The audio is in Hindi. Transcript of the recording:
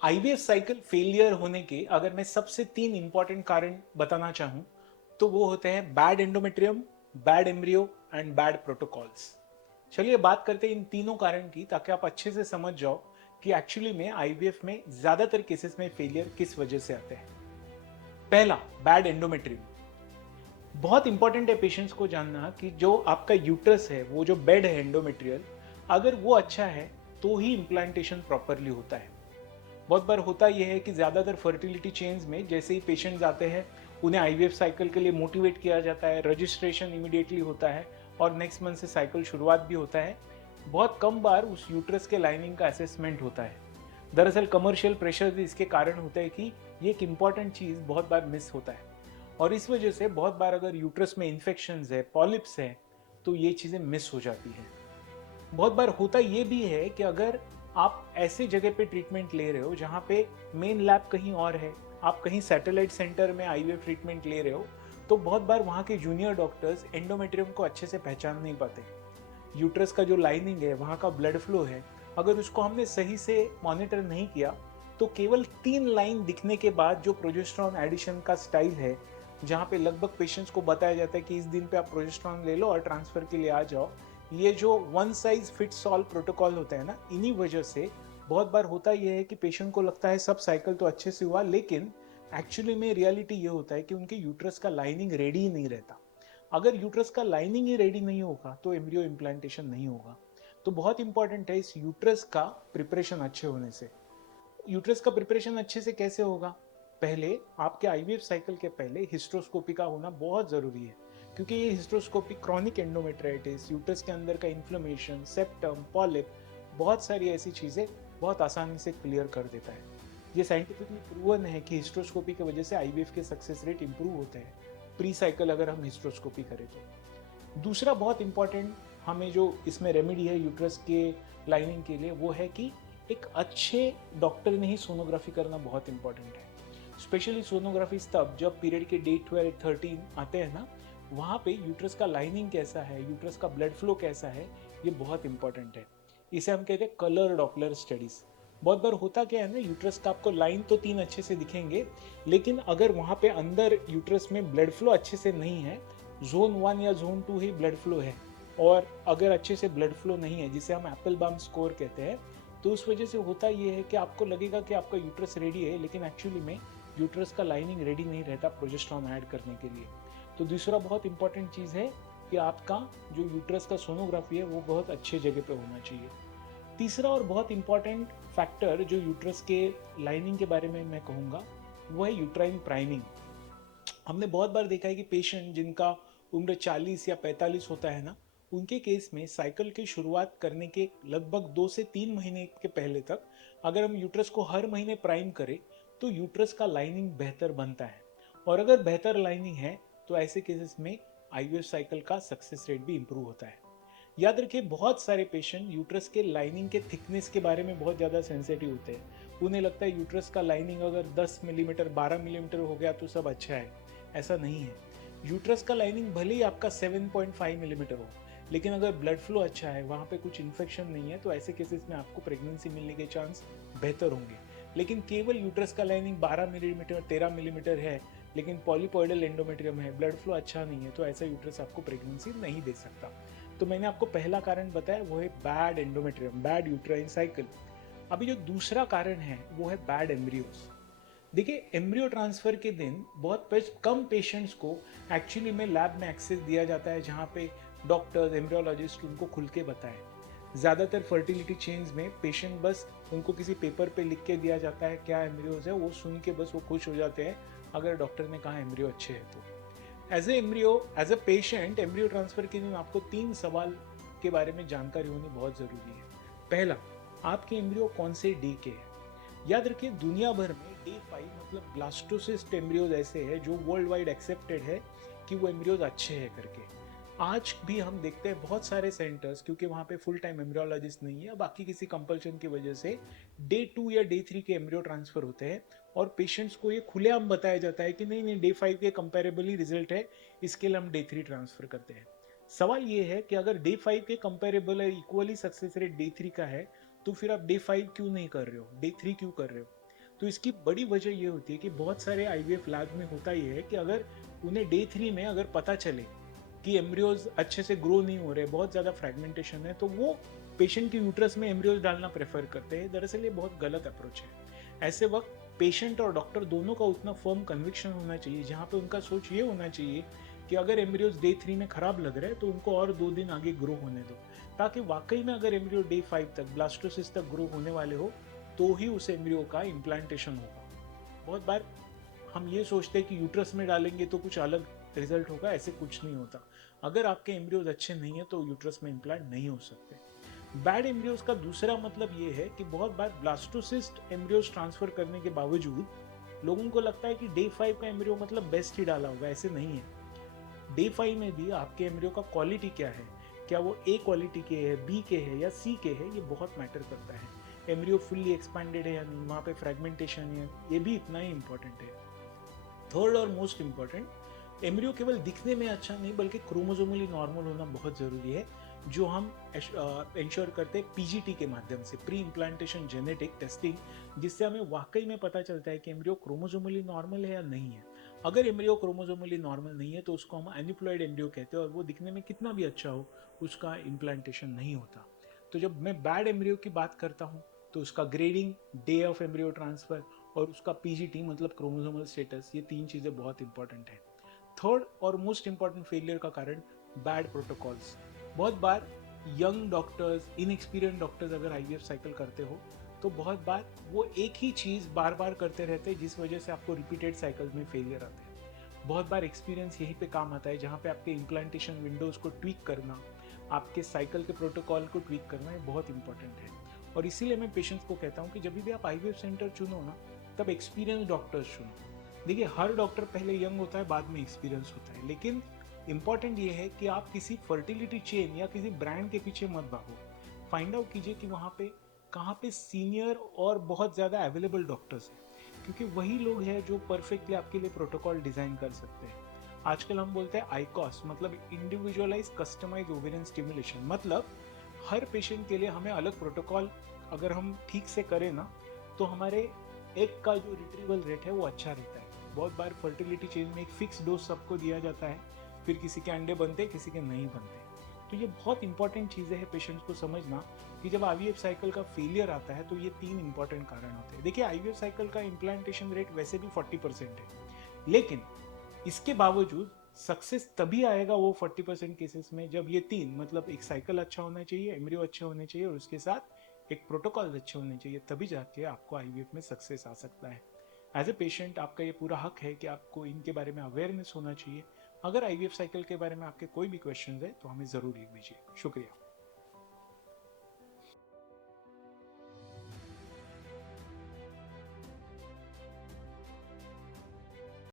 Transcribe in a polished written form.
आईवीएफ साइकिल फेलियर होने के अगर मैं सबसे 3 इंपॉर्टेंट कारण बताना चाहूं तो वो होते हैं bad endometrium, bad embryo and bad protocols. चलिए बात करते हैं इन तीनों कारण की ताकि आप अच्छे से समझ जाओ कि एक्चुअली में आईवीएफ में ज्यादातर केसेस में फेलियर किस वजह से आते हैं। पहला, बैड एंडोमेट्रियम। बहुत इंपॉर्टेंट है पेशेंट्स को जानना कि जो आपका यूट्रस है, वो जो बेड है एंडोमेट्रियल, अगर वो अच्छा है तो ही इम्प्लांटेशन प्रॉपरली होता है। बहुत बार होता यह है कि ज़्यादातर फर्टिलिटी चेन्स में जैसे ही पेशेंट्स आते हैं उन्हें आईवीएफ साइकिल के लिए मोटिवेट किया जाता है, रजिस्ट्रेशन इमीडिएटली होता है और नेक्स्ट मंथ से साइकिल शुरुआत भी होता है। बहुत कम बार उस यूट्रस के लाइनिंग का असेसमेंट होता है। दरअसल कमर्शियल प्रेशर भी इसके कारण होता है कि ये एक इंपॉर्टेंट चीज़ बहुत बार मिस होता है और इस वजह से बहुत बार अगर यूट्रस में इन्फेक्शंस है, पॉलिप्स है, तो ये चीज़ें मिस हो जाती है। बहुत बार होता ये भी है कि अगर आप ऐसे जगह पे ट्रीटमेंट ले रहे हो जहाँ पे मेन लैब कहीं और है, आप कहीं सैटेलाइट सेंटर में आईवीएफ ट्रीटमेंट ले रहे हो, तो बहुत बार वहाँ के जूनियर डॉक्टर्स एंडोमेट्रियम को अच्छे से पहचान नहीं पाते। यूट्रस का जो लाइनिंग है, वहाँ का ब्लड फ्लो है, अगर उसको हमने सही से मॉनिटर नहीं किया तो केवल 3 लाइन दिखने के बाद जो प्रोजेस्टेरॉन एडिशन का स्टाइल है, जहाँ पे लगभग पेशेंट्स को बताया जाता है कि इस दिन पे आप प्रोजेस्टेरॉन ले लो और ट्रांसफर के लिए आ जाओ, ये जो one size fits all protocol होता है ना, इन्हीं वजह से बहुत बार होता यह है कि पेशेंट को लगता है सब साइकिल तो अच्छे से हुआ, लेकिन एक्चुअली में रियलिटी ये होता है कि उनके यूट्रस का लाइनिंग रेडी ही नहीं रहता। अगर यूट्रस का लाइनिंग ही रेडी नहीं होगा तो एम्ब्रियो इम्प्लांटेशन नहीं होगा। तो बहुत इंपॉर्टेंट है इस यूट्रस का प्रिपरेशन अच्छे होने से। यूट्रस का प्रिपरेशन अच्छे से कैसे होगा? पहले आपके आईवीएफ साइकिल के पहले हिस्ट्रोस्कोपी का होना बहुत ज़रूरी है, क्योंकि ये हिस्ट्रोस्कोपी क्रॉनिक एंडोमेट्राइटिस, यूट्रस के अंदर का इन्फ्लेमेशन, सेप्टम, पॉलिप, बहुत सारी ऐसी चीज़ें बहुत आसानी से क्लियर कर देता है। ये साइंटिफिकली प्रूवन है कि हिस्ट्रोस्कोपी की वजह से आईवीएफ के सक्सेस रेट इंप्रूव होते हैं प्री साइकिल अगर हम हिस्ट्रोस्कोपी करें तो। दूसरा बहुत इंपॉर्टेंट हमें जो इसमें रेमेडी है यूट्रस के लाइनिंग के लिए, वो है कि एक अच्छे डॉक्टर ने ही सोनोग्राफी करना बहुत इंपॉर्टेंट है। स्पेशली सोनोग्राफी तब जब पीरियड के डे 12 13 आते हैं ना, वहाँ पे यूट्रस का लाइनिंग कैसा है, यूट्रस का ब्लड फ्लो कैसा है, ये बहुत इंपॉर्टेंट है। इसे हम कहते हैं कलर डॉपलर स्टडीज। बहुत बार होता क्या है ना, यूट्रस का आपको लाइन तो 3 अच्छे से दिखेंगे, लेकिन अगर वहाँ पे अंदर यूट्रस में ब्लड फ्लो अच्छे से नहीं है, जोन 1 या जोन 2 ही ब्लड फ्लो है, और अगर अच्छे से ब्लड फ्लो नहीं है जिसे हम एप्पल बाम स्कोर कहते हैं, तो उस वजह से होता ये है कि आपको लगेगा कि आपका यूट्रस रेडी है, लेकिन एक्चुअली में यूट्रस का लाइनिंग रेडी नहीं रहता प्रोजेस्टेरॉन ऐड करने के लिए। तो दूसरा बहुत इंपॉर्टेंट चीज़ है कि आपका जो यूट्रस का सोनोग्राफी है वो बहुत अच्छे जगह पे होना चाहिए। तीसरा और बहुत इंपॉर्टेंट फैक्टर जो यूट्रस के लाइनिंग के बारे में मैं कहूँगा, वो है यूट्राइन प्राइमिंग। हमने बहुत बार देखा है कि पेशेंट जिनका उम्र 40 या 45 होता है ना, उनके केस में साइकिल की शुरुआत करने के लगभग 2 से 3 महीने के पहले तक अगर हम यूट्रस को हर महीने प्राइम करें तो यूट्रस का लाइनिंग बेहतर बनता है। और अगर बेहतर लाइनिंग है तो ऐसे केसेस में आईवीएफ साइकिल का सक्सेस रेट भी इंप्रूव होता है। याद रखिए, बहुत सारे पेशेंट यूट्रस के लाइनिंग के थिकनेस के बारे में बहुत ज़्यादा सेंसिटिव होते हैं। उन्हें लगता है यूट्रस का लाइनिंग अगर 10 मिलीमीटर 12 मिलीमीटर हो गया तो सब अच्छा है। ऐसा नहीं है। यूट्रस का लाइनिंग भले ही आपका 7.5 मिलीमीटर हो, लेकिन अगर ब्लड फ्लो अच्छा है, वहाँ पे कुछ इन्फेक्शन नहीं है, तो ऐसे केसेस में आपको प्रेगनेंसी मिलने के चांस बेहतर होंगे। लेकिन केवल यूट्रस का लाइनिंग 12 मिलीमीटर 13 मिलीमीटर है, लेकिन पॉलीपॉइडल एंडोमेट्रियम है, ब्लड फ्लो अच्छा नहीं है, तो ऐसा यूट्रस आपको प्रेगनेंसी नहीं दे सकता। तो मैंने आपको पहला कारण बताया, वो है bad endometrium, bad uterine cycle. अभी जो दूसरा कारण है वो है बैड एम्ब्रियोस। देखिए, एम्ब्रियो ट्रांसफर के दिन बहुत कम पेशेंट्स को एक्चुअली में लैब में एक्सेस दिया जाता है जहाँ पे डॉक्टर्स, एम्ब्रियोलॉजिस्ट उनको खुल के बताएं। ज़्यादातर फर्टिलिटी चेंज में पेशेंट बस उनको किसी पेपर पे लिख के दिया जाता है क्या एम्ब्रियोज है, वो सुन के बस वो खुश हो जाते हैं अगर डॉक्टर ने कहा एम्ब्रियो अच्छे है तो। As a patient embryo transfer के दिन आपको 3 सवाल के बारे में जानकारी होनी बहुत ज़रूरी है। पहला, आपके एम्ब्रियो कौन से डे के हैं। याद रखिए, दुनिया भर में डे 5 मतलब ब्लास्टोसिस्ट एम्ब्रियोज ऐसे हैं जो वर्ल्ड वाइड एक्सेप्टेड है कि वो एम्ब्रियोज अच्छे हैं करके। आज भी हम देखते हैं बहुत सारे सेंटर्स, क्योंकि वहाँ पे फुल टाइम एम्ब्रियोलॉजिस्ट नहीं है, बाकी किसी कंपल्शन की वजह से डे 2 या डे 3 के एम्ब्रियो ट्रांसफर होते हैं और पेशेंट्स को ये खुलेआम बताया जाता है कि नहीं नहीं, डे 5 के कंपेरेबली रिजल्ट है, इसके लिए हम डे 3 ट्रांसफर करते हैं। सवाल ये है कि अगर डे 5 के कंपेरेबल है, इक्वली सक्सेस रेट डे 3 का है, तो फिर आप डे 5 क्यों नहीं कर रहे हो, डे 3 क्यों कर रहे हो? तो इसकी बड़ी वजह ये होती है कि बहुत सारे आईवीएफ लैब में होता ये है कि अगर उन्हें डे 3 में अगर पता चले कि एम्ब्रियोज अच्छे से ग्रो नहीं हो रहे, बहुत ज़्यादा फ्रेगमेंटेशन है, तो वो पेशेंट के यूट्रस में एम्ब्रियोज डालना प्रेफर करते हैं। दरअसल ये बहुत गलत अप्रोच है। ऐसे वक्त पेशेंट और डॉक्टर दोनों का उतना फर्म कन्विक्शन होना चाहिए, जहाँ पे उनका सोच ये होना चाहिए कि अगर एम्ब्रियोज डे 3 में खराब लग रहा है तो उनको और 2 दिन आगे ग्रो होने दो, ताकि वाकई में अगर एम्ब्रियो डे 5 तक ब्लास्टोसिस तक ग्रो होने वाले हो तो ही उस एम्ब्रियो का इम्प्लांटेशन होगा। बहुत बार हम ये सोचते हैं कि यूट्रस में डालेंगे तो कुछ अलग रिजल्ट होगा, ऐसे कुछ नहीं होता। अगर आपके एम्ब्रियोज अच्छे नहीं है तो यूट्रस में इम्प्लांट नहीं हो सकते। बैड एम्ब्रियोज का दूसरा मतलब ये है कि बहुत बार ब्लास्टोसिस्ट एम्ब्रियोज ट्रांसफर करने के बावजूद लोगों को लगता है कि डे 5 का एम्ब्रियो मतलब बेस्ट ही डाला होगा, ऐसे नहीं है। डे 5 में भी आपके एम्ब्रियो का क्वालिटी क्या है, क्या वो ए क्वालिटी के है, बी के है या सी के है, ये बहुत मैटर करता है। एम्ब्रियो फुल्ली एक्सपैंडेड है या नहीं, वहाँ पे फ्रेगमेंटेशन है, ये भी इतना ही इंपॉर्टेंट है। थर्ड और मोस्ट इंपॉर्टेंट, एम्ब्रियो केवल दिखने में अच्छा नहीं बल्कि क्रोमोसोमली नॉर्मल होना बहुत ज़रूरी है, जो हम इंश्योर करते हैं पीजीटी के माध्यम से, प्री इम्प्लांटेशन जेनेटिक टेस्टिंग, जिससे हमें वाकई में पता चलता है कि एम्ब्रियो क्रोमोसोमली नॉर्मल है या नहीं है। अगर एम्ब्रियो क्रोमोसोमली नॉर्मल नहीं है तो उसको हम एनिप्लॉइड एम्ब्रियो कहते हैं, और वो दिखने में कितना भी अच्छा हो उसका इम्प्लांटेशन नहीं होता। तो जब मैं बैड एम्ब्रियो की बात करता हूँ तो उसका grading, day of embryo transfer और उसका पीजीटी मतलब क्रोमोसोमल स्टेटस, ये 3 चीज़ें बहुत इंपॉर्टेंट है। थर्ड और मोस्ट इंपॉर्टेंट फेलियर का कारण बैड प्रोटोकॉल्स। बहुत बार यंग डॉक्टर्स, इनएक्सपीरियंस डॉक्टर्स अगर आईवीएफ साइकिल करते हो तो बहुत बार वो एक ही चीज़ बार बार करते रहते हैं, जिस वजह से आपको रिपीटेड साइकिल में फेलियर आते हैं। बहुत बार एक्सपीरियंस यहीं पे काम आता है, जहाँ पे आपके इम्प्लांटेशन विंडोज़ को ट्वीक करना, आपके साइकिल के प्रोटोकॉल को ट्वीक करना, ये बहुत इंपॉर्टेंट है। और इसीलिए मैं पेशेंट्स को कहता हूँ कि जब भी आप आईवीएफ सेंटर चुनो ना, तब एक्सपीरियंस डॉक्टर्स चुनो। देखिए, हर डॉक्टर पहले यंग होता है, बाद में एक्सपीरियंस होता है, लेकिन इंपॉर्टेंट ये है कि आप किसी फर्टिलिटी चेन या किसी ब्रांड के पीछे मत भागो। फाइंड आउट कीजिए कि वहाँ पे कहाँ पे सीनियर और बहुत ज़्यादा अवेलेबल डॉक्टर्स हैं, क्योंकि वही लोग हैं जो परफेक्टली आपके लिए प्रोटोकॉल डिज़ाइन कर सकते हैं। आजकल हम बोलते हैं आईकॉस, मतलब इंडिविजुअलाइज कस्टमाइज ओवेरियन स्टिमुलेशन, मतलब हर पेशेंट के लिए हमें अलग प्रोटोकॉल अगर हम ठीक से करें ना, तो हमारे एग का जो रिट्रीवल रेट है वो अच्छा रहता है। बहुत बार फर्टिलिटी चेन में एक फिक्स डोज सबको दिया जाता है, फिर किसी के अंडे बनते किसी के नहीं बनते। तो ये बहुत इंपॉर्टेंट चीज़ें हैं पेशेंट्स को समझना कि जब आईवीएफ साइकिल का फेलियर आता है तो ये 3 इंपॉर्टेंट कारण होते हैं। देखिए, आईवीएफ साइकिल का इम्प्लांटेशन रेट वैसे भी 40% है, लेकिन इसके बावजूद सक्सेस तभी आएगा वो 40% केसेस में जब ये 3 मतलब एक साइकिल अच्छा होना चाहिए, एम्ब्रियो अच्छे होने चाहिए और उसके साथ एक प्रोटोकॉल अच्छे होने चाहिए, तभी जाके आपको आईवीएफ में सक्सेस आ सकता है। एज ए पेशेंट आपका ये पूरा हक है कि आपको इनके बारे में अवेयरनेस होना चाहिए। अगर आईवीएफ साइकिल के बारे में आपके कोई भी क्वेश्चन है तो हमें ज़रूर लिख दीजिए। शुक्रिया।